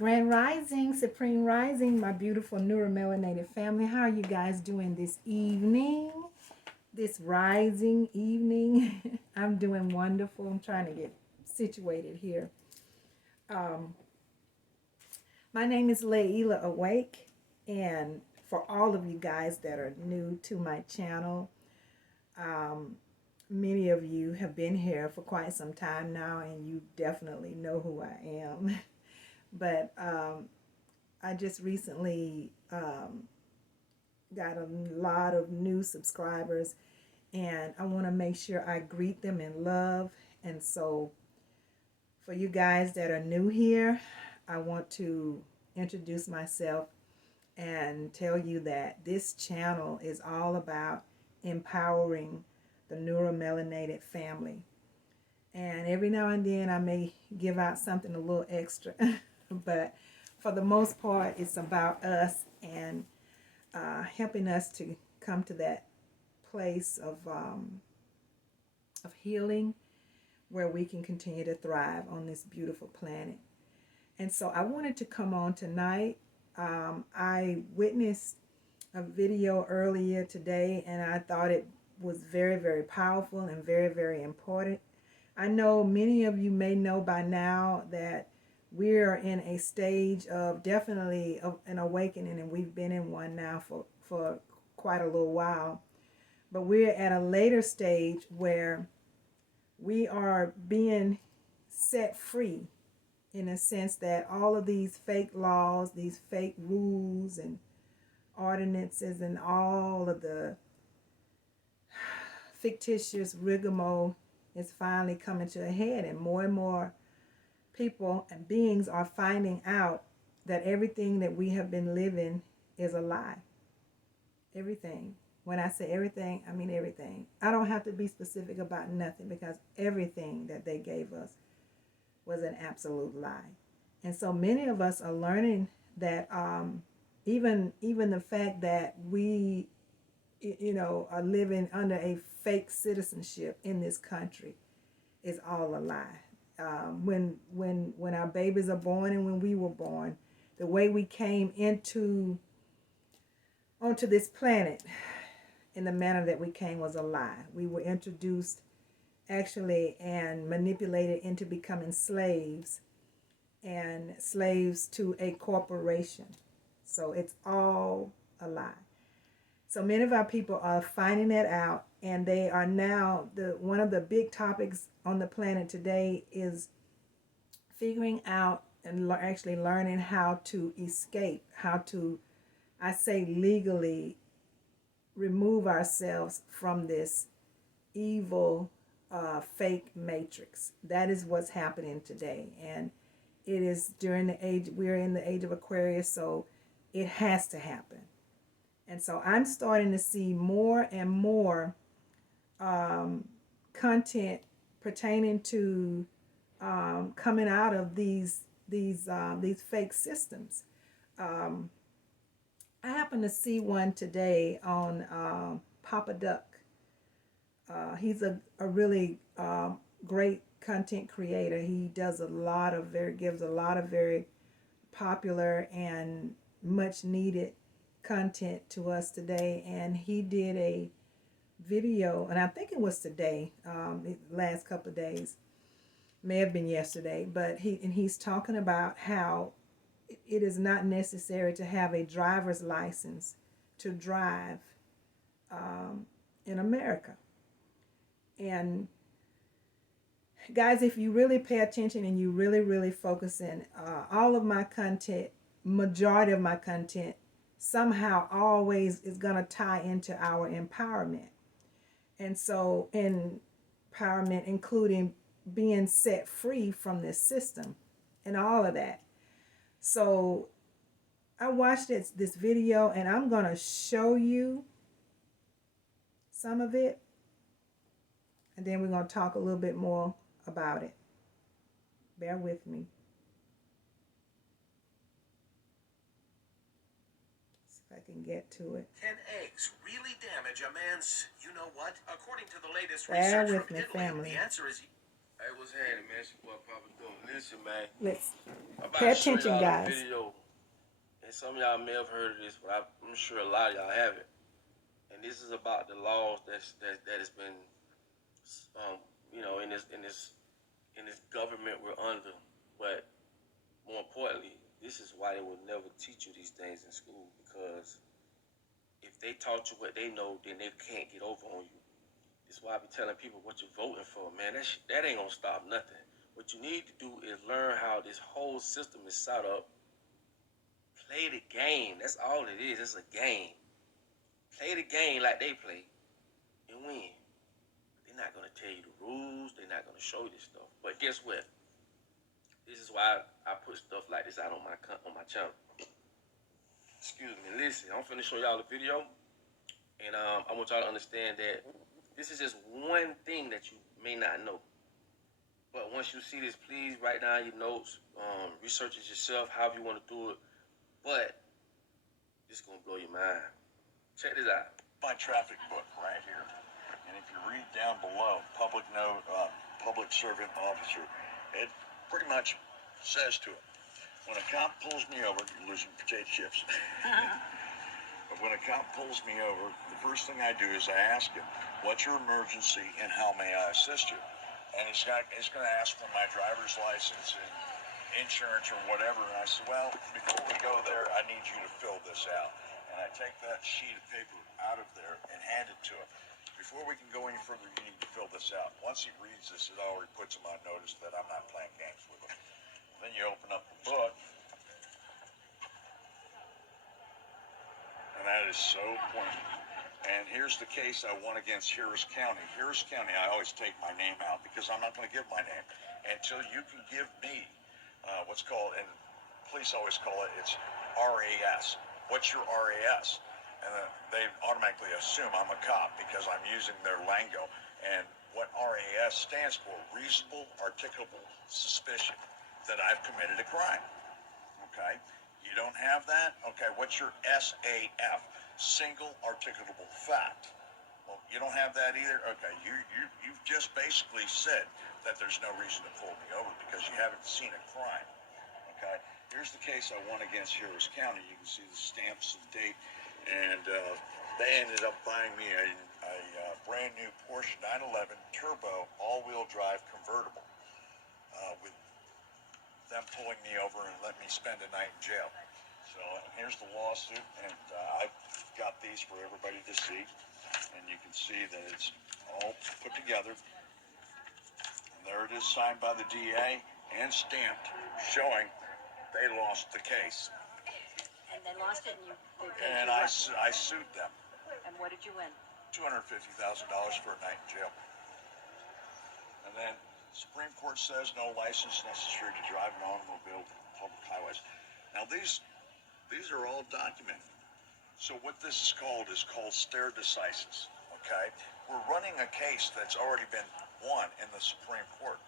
Grand Rising, Supreme Rising, my beautiful neuromelanated family. How are you guys doing this evening? This rising evening? I'm doing wonderful. I'm trying to get situated here. Um, my name is Layla Awake, and for all of you guys that are new to my channel, um, many of you have been here for quite some time now, and you definitely know who I am. But I just recently got a lot of new subscribers, and I want to make sure I greet them in love. And so, for you guys that are new here, I want to introduce myself and tell you that this channel is all about empowering the neuromelanated family. And every now and then I may give out something a little extra, but for the most part, it's about us and helping us to come to that place of healing where we can continue to thrive on this beautiful planet. And so I wanted to come on tonight. I witnessed a video earlier today, and I thought it was very, very powerful and very, very important. I know many of you may know by now that we're in a stage of definitely an awakening, and we've been in one now for quite a little while. But we're at a later stage where we are being set free in a sense that all of these fake laws, these fake rules and ordinances, and all of the fictitious rigmarole is finally coming to a head, and more people and beings are finding out that everything that we have been living is a lie. Everything. When I say everything, I mean everything. I don't have to be specific about nothing, because everything that they gave us was an absolute lie. And so many of us are learning that even the fact that we are living under a fake citizenship in this country is all a lie. When our babies are born and when we were born, the way we came onto this planet in the manner that we came was a lie. We were introduced actually and manipulated into becoming slaves, and slaves to a corporation. So it's all a lie. So many of our people are finding that out, and they are now, one of the big topics on the planet today is figuring out and actually learning how to escape, how to, I say legally, remove ourselves from this evil fake matrix. That is what's happening today, and it is during the age, we're in the age of Aquarius, so it has to happen. And so I'm starting to see more and more content pertaining to coming out of these fake systems. I happened to see one today on Papa Duck. He's a really great content creator. He does gives a lot of very popular and much needed content to us today. And he did a video, and I think it was today, the last couple of days, may have been yesterday, but he's talking about how it is not necessary to have a driver's license to drive in America. And guys, if you really pay attention and you really focus in, all of my content, majority of my content, somehow always is going to tie into our empowerment. And so empowerment, including being set free from this system and all of that. So I watched this video, and I'm going to show you some of it, and then we're going to talk a little bit more about it. Bear with me. See if I can get to it. Can eggs really damage a man's, you know what? According to the latest Bear research with from me, Italy, family. the answer is... Hey, what's happening, man? What Papa doing? Listen, man. Let's. A I'm about Pay to show attention, y'all a guys. video, and some of y'all may have heard of this, but I'm sure a lot of y'all haven't. And this is about the laws that has been, um, in this government we're under. But more importantly, this is why they will never teach you these things in school, because if they taught you what they know, then they can't get over on you. That's why I be telling people what you're voting for, man. That ain't gonna stop nothing. What you need to do is learn how this whole system is set up. Play the game. That's all it is. It's a game. Play the game like they play and win. They're not gonna tell you the rules. They're not gonna show you this stuff. But guess what? This is why I put stuff like this out on my channel. Excuse me. Listen, I'm finna show y'all a video, and I want y'all to understand that this is just one thing that you may not know. But once you see this, please write down your notes, research it yourself, however you want to do it. But it's gonna blow your mind. Check this out. My traffic book right here, and if you read down below, public servant officer, it pretty much says to it, when a cop pulls me over, you're losing potato chips. But when a cop pulls me over, the first thing I do is I ask him, "What's your emergency and how may I assist you?" And he's going to ask for my driver's license and insurance or whatever. And I said, "Well, before we go there, I need you to fill this out." And I take that sheet of paper out of there and hand it to him. "Before we can go any further, you need to fill this out." Once he reads this, it already puts him on notice that I'm not playing games with him. Then you open up the book, and that is so poignant. And here's the case I won against Harris County. Harris County, I always take my name out because I'm not going to give my name until you can give me what's called, and police always call it, it's RAS. What's your RAS? And they automatically assume I'm a cop because I'm using their lingo. And what RAS stands for, reasonable articulable suspicion that I've committed a crime. Okay? You don't have that? Okay, what's your SAF? Single articulable fact. Well, you don't have that either? Okay, you've just basically said that there's no reason to pull me over because you haven't seen a crime. Okay, here's the case I won against Harris County. You can see the stamps and date, and they ended up buying me a brand new Porsche 911 Turbo all-wheel drive convertible with them pulling me over and letting me spend a night in jail. So here's the lawsuit, and I've got these for everybody to see, and you can see that it's all put together. And there it is, signed by the DA and stamped, showing they lost the case. And they lost it, and they paid And you I what? sued them. And what did you win? $250,000 for a night in jail. And then Supreme Court says no license necessary to drive an automobile on public highways. Now these are all documented. So what this is called stare decisis. Okay, we're running a case that's already been won in the Supreme Court,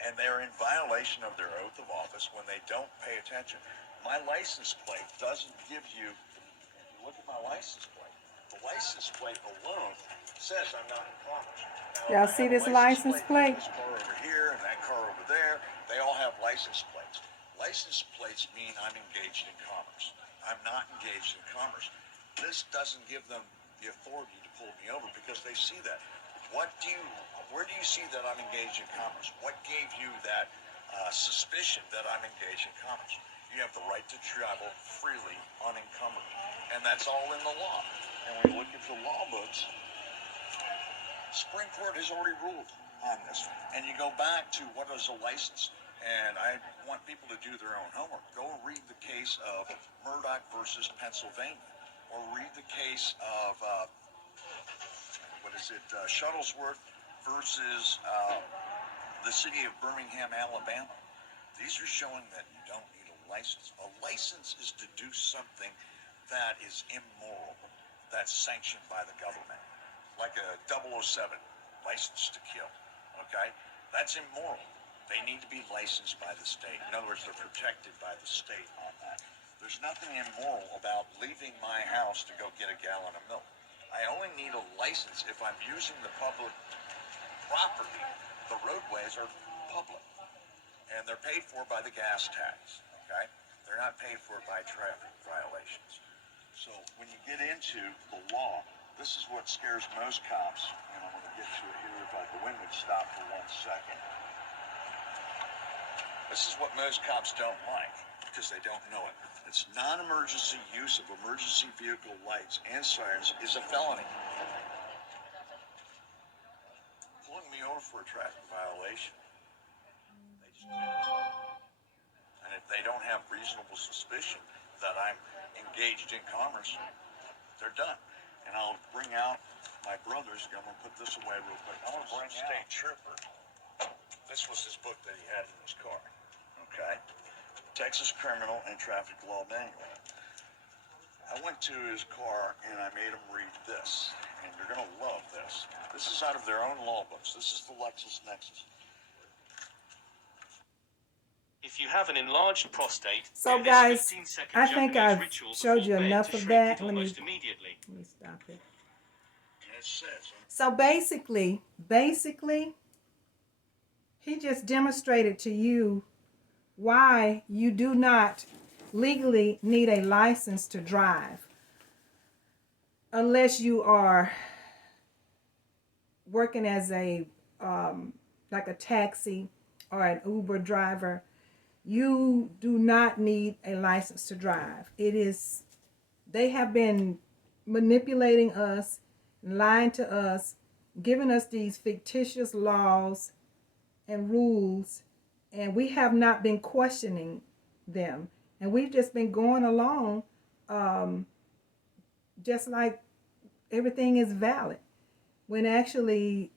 and they're in violation of their oath of office when they don't pay attention. My license plate doesn't give you. If you look at my license plate, the license plate alone says I'm not in commerce. Now, Y'all see this license plate? This car over here and that car over there, they all have license plates. License plates mean I'm engaged in commerce. I'm not engaged in commerce. This doesn't give them the authority to pull me over because they see that. Where do you see that I'm engaged in commerce? What gave you that suspicion that I'm engaged in commerce? You have the right to travel freely unencumbered. And that's all in the law. And when you look at the law books, Supreme Court has already ruled on this. And you go back to what is a license. And I want people to do their own homework. Go read the case of Murdoch versus Pennsylvania. Or read the case of, Shuttlesworth versus the city of Birmingham, Alabama. These are showing that you don't need a license. A license is to do something that is immoral, that's sanctioned by the government. Like a 007 license to kill, okay? That's immoral. They need to be licensed by the state. In other words, they're protected by the state on that. There's nothing immoral about leaving my house to go get a gallon of milk. I only need a license if I'm using the public property. The roadways are public, and they're paid for by the gas tax, not paid for by traffic violations. So when you get into the law, this is what scares most cops, and I'm going to get to it here if the wind would stop for 1 second. This is what most cops don't like because they don't know it. It's non-emergency use of emergency vehicle lights and sirens is a felony. Pulling me over for a traffic violation. They just and if they don't have reasonable suspicion that I'm engaged in commerce, they're done. And I'll bring out my brother's. I'm going to put this away real quick. I'm going to bring State Trooper. This was his book that he had in his car. Okay? Texas Criminal and Traffic Law Manual. I went to his car and I made him read this. And you're going to love this. This is out of their own law books. This is the LexisNexis. If you have an enlarged prostate, So do this guys, 15-second I think Japanese I've ritual showed you before bed enough to of shrink that. it almost immediately. Let me stop it. And it says, So basically, he just demonstrated to you why you do not legally need a license to drive unless you are working as a like a taxi or an Uber driver. You do not need a license to drive. They have been manipulating us, lying to us, giving us these fictitious laws and rules, and we have not been questioning them. And we've just been going along just like everything is valid, when actually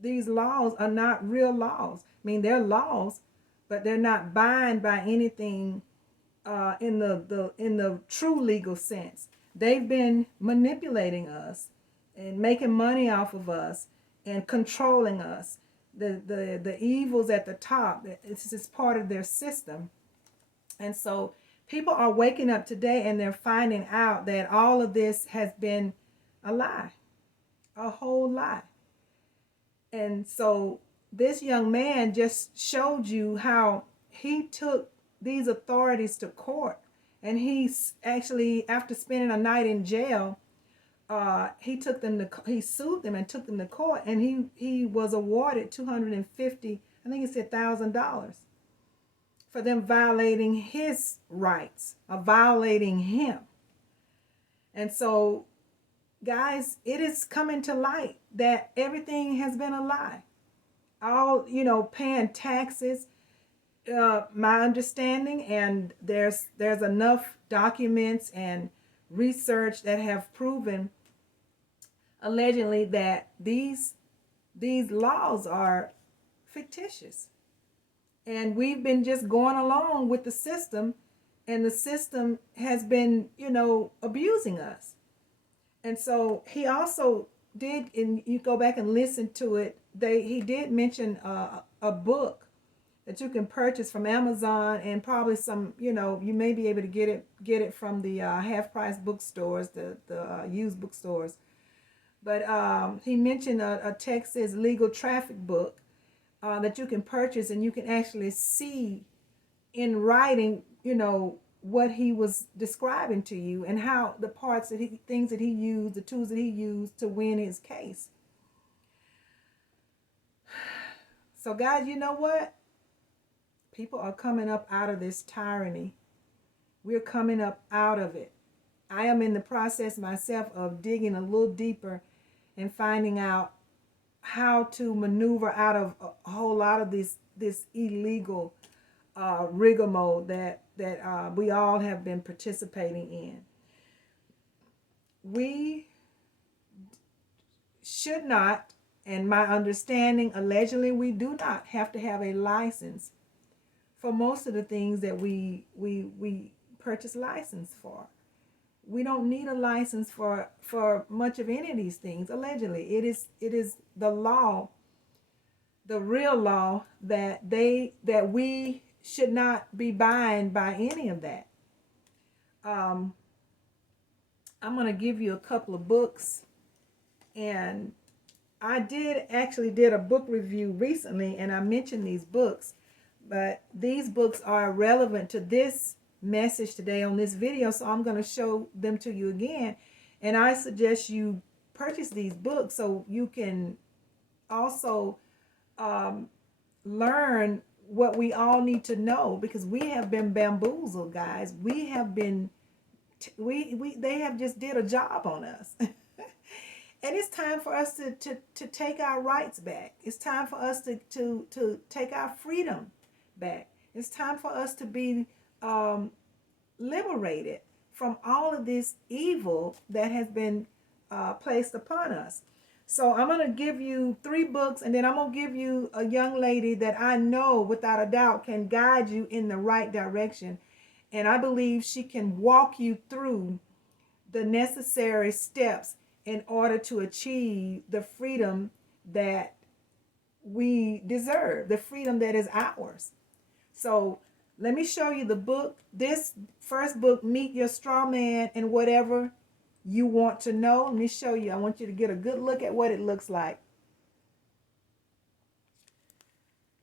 these laws are not real laws. I mean, they're laws, but they're not bound by anything in the true legal sense. They've been manipulating us and making money off of us and controlling us. The evils at the top, it's just part of their system. And so people are waking up today and they're finding out that all of this has been a lie, a whole lie. And so this young man just showed you how he took these authorities to court. And he's actually, after spending a night in jail, he sued them and took them to court, and he was awarded $250, I think he said $1,000, for them violating his rights, or violating him. And so, guys, it is coming to light that everything has been a lie. All, paying taxes, my understanding, and there's enough documents and research that have proven allegedly that these laws are fictitious. And we've been just going along with the system, and the system has been, abusing us. And so he also did, and you go back and listen to it, he did mention a book that you can purchase from Amazon, and probably some, you may be able to get it from the half-price bookstores, the used bookstores. But he mentioned a Texas legal traffic book that you can purchase, and you can actually see in writing, what he was describing to you, and how the things that he used, the tools that he used to win his case. So guys, you know what? People are coming up out of this tyranny. We're coming up out of it. I am in the process myself of digging a little deeper and finding out how to maneuver out of a whole lot of this illegal rigmarole that we all have been participating in. We should not, and my understanding, allegedly, we do not have to have a license for most of the things that we purchase license for. We don't need a license for much of any of these things. Allegedly, it is the law, the real law, that we should not be bound by any of that. I'm going to give you a couple of books, and I did a book review recently, and I mentioned these books, but these books are relevant to this message today on this video, so I'm going to show them to you again. And I suggest you purchase these books so you can also learn what we all need to know, because we have been bamboozled, guys. We have been they have just did a job on us. And it's time for us to take our rights back. It's time for us to take our freedom back. It's time for us to be liberated from all of this evil that has been placed upon us. So I'm going to give you 3 books, and then I'm going to give you a young lady that I know without a doubt can guide you in the right direction. And I believe she can walk you through the necessary steps in order to achieve the freedom that we deserve, the freedom that is ours. So let me show you the book. This first book, Meet Your Straw Man and Whatever You Want to Know. Let me show you. I want you to get a good look at what it looks like.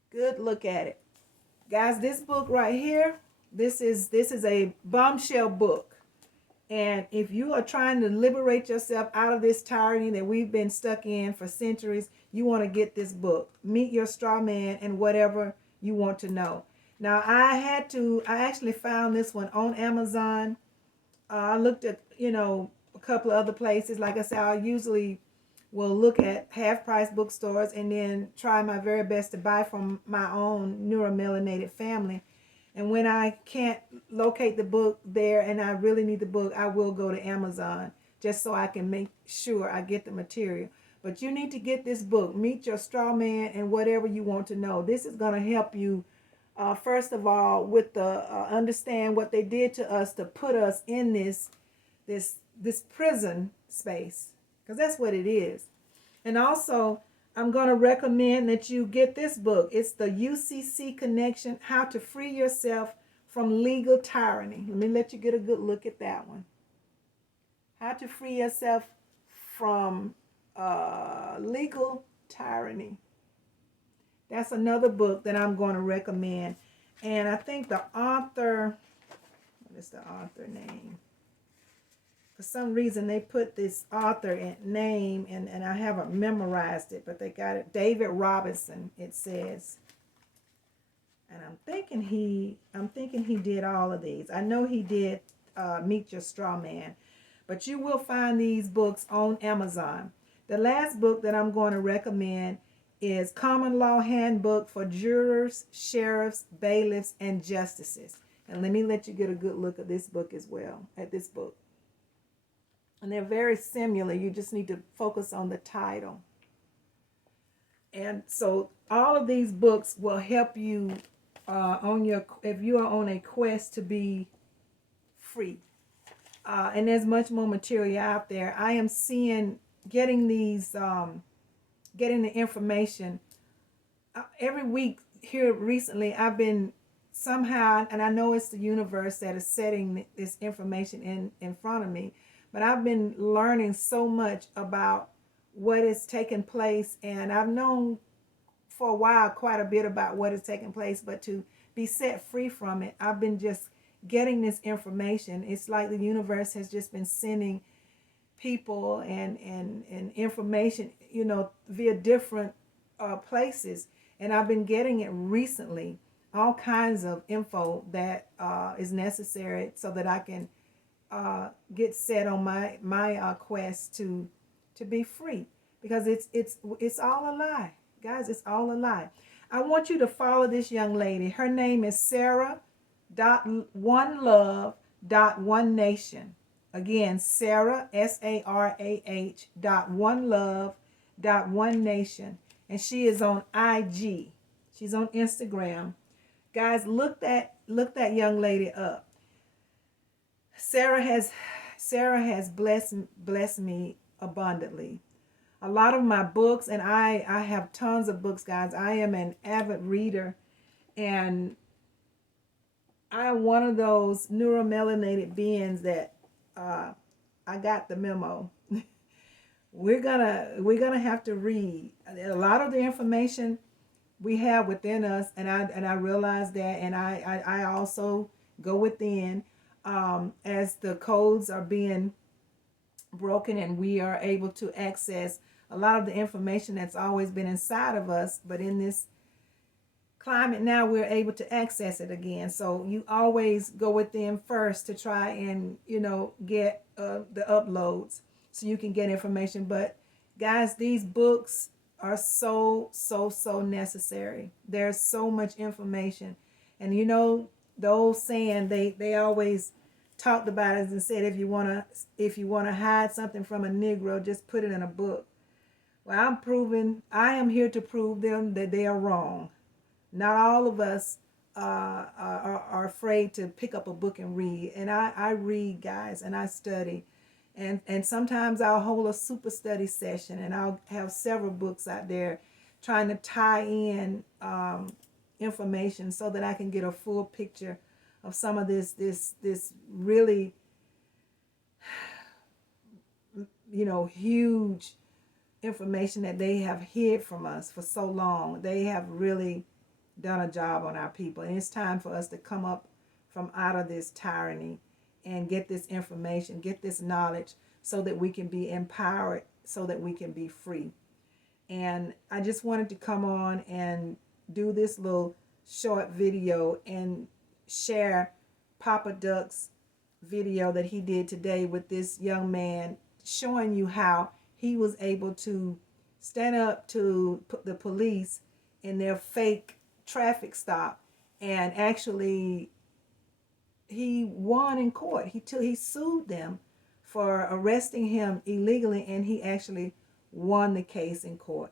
Good look at it. Guys, this book right here, this is a bombshell book. And if you are trying to liberate yourself out of this tyranny that we've been stuck in for centuries, you want to get this book, Meet Your Straw Man and Whatever You Want to Know. Now, I actually found this one on Amazon. I looked at, a couple of other places. Like I said, I usually will look at half-price bookstores and then try my very best to buy from my own neuromelanated family. And when I can't locate the book there and I really need the book, I will go to Amazon just so I can make sure I get the material. But you need to get this book, Meet Your Straw Man and Whatever You Want to Know. This is going to help you, first of all, with the understand what they did to us to put us in this prison space, because that's what it is. And also, I'm going to recommend that you get this book. It's the UCC Connection, How to Free Yourself from Legal Tyranny. Let me let you get a good look at that one. How to Free Yourself from Legal Tyranny. That's another book that I'm going to recommend. And I think the author, what is the author name? For some reason, they put this author name, and I haven't memorized it, but they got it. David Robinson, it says. And I'm thinking he did all of these. I know he did Meet Your Straw Man. But you will find these books on Amazon. The last book that I'm going to recommend is Common Law Handbook for Jurors, Sheriffs, Bailiffs, and Justices. And let me let you get a good look at this book as well, at this book. And they're very similar. You just need to focus on the title. And so all of these books will help you if you are on a quest to be free. And there's much more material out there. I am getting the information every week here recently. I've been somehow, and I know it's the universe that is setting this information in front of me, but I've been learning so much about what is taking place, and I've known for a while quite a bit about what is taking place, but to be set free from it, I've been just getting this information. It's like the universe has just been sending people and information, via different places, and I've been getting it recently, all kinds of info that is necessary so that I can get set on my quest to be free, because it's all a lie, guys. It's all a lie. I want you to follow this young lady. Her name is Sarah.OneLove.OneNation. Again, Sarah, SARAH.OneLove.OneNation, and she is on IG. She's on Instagram. Guys, look that young lady up. Sarah has blessed me abundantly. A lot of my books, and I have tons of books, guys. I am an avid reader, and I am one of those neuromelanated beings that I got the memo. We're gonna have to read a lot of the information we have within us, and I realize that, and I also go within. As the codes are being broken and we are able to access a lot of the information that's always been inside of us, but in this climate now we're able to access it again. So you always go within first to try and get the uploads so you can get information. But guys, these books are so necessary. There's so much information, and the old saying, they always talked about it and said, if you want to hide something from a Negro, just put it in a book. Well, I am here to prove them that they are wrong. Not all of us are afraid to pick up a book and read. And I read, guys, and I study. And sometimes I'll hold a super study session, and I'll have several books out there trying to tie in information so that I can get a full picture of some of this really huge information that they have hid from us for so long. They have really done a job on our people, and it's time for us to come up from out of this tyranny and get this information, get this knowledge, so that we can be empowered, so that we can be free. And I just wanted to come on and do this little short video and share Papa Duck's video that he did today with this young man, showing you how he was able to stand up to the police in their fake traffic stop, and actually he won in court. He sued them for arresting him illegally, and he actually won the case in court.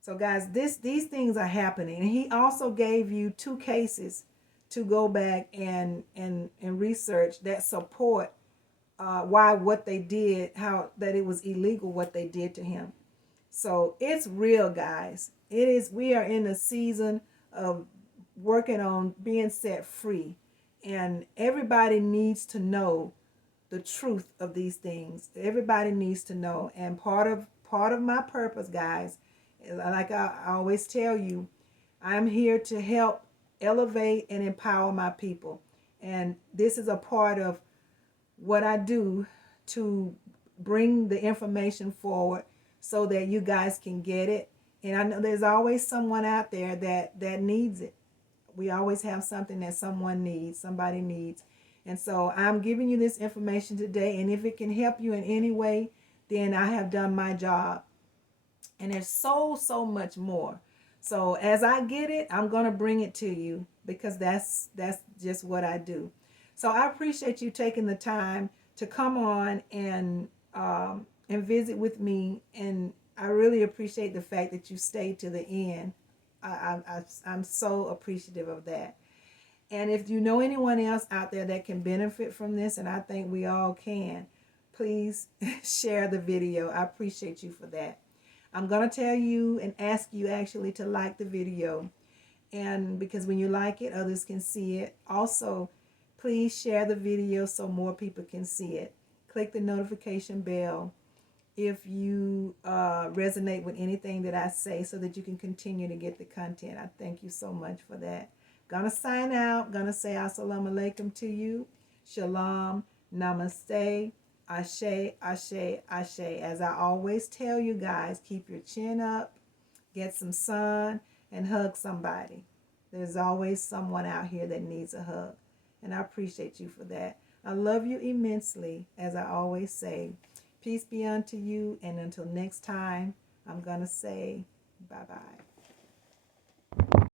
So guys, these things are happening. And he also gave you 2 cases to go back and research that support why what they did, how that it was illegal what they did to him. So it's real, guys. It is. We are in a season of working on being set free, and everybody needs to know the truth of these things. Everybody needs to know. And part of my purpose, guys, like I always tell you, I'm here to help elevate and empower my people. And this is a part of what I do to bring the information forward so that you guys can get it. And I know there's always someone out there that needs it. We always have something that someone needs, somebody needs. And so I'm giving you this information today. And if it can help you in any way, then I have done my job. And there's so much more. So as I get it, I'm going to bring it to you, because that's just what I do. So I appreciate you taking the time to come on and visit with me. And I really appreciate the fact that you stayed to the end. I'm so appreciative of that. And if you know anyone else out there that can benefit from this, and I think we all can, please share the video. I appreciate you for that. I'm going to tell you and ask you actually to like the video. And because when you like it, others can see it. Also, please share the video so more people can see it. Click the notification bell if you resonate with anything that I say, so that you can continue to get the content. I thank you so much for that. Gonna sign out. Gonna say assalamu alaikum to you. Shalom. Namaste. Ashe, ashe, ashe. As I always tell you guys, keep your chin up, get some sun, and hug somebody. There's always someone out here that needs a hug. And I appreciate you for that. I love you immensely. As I always say, peace be unto you. And until next time, I'm going to say bye-bye.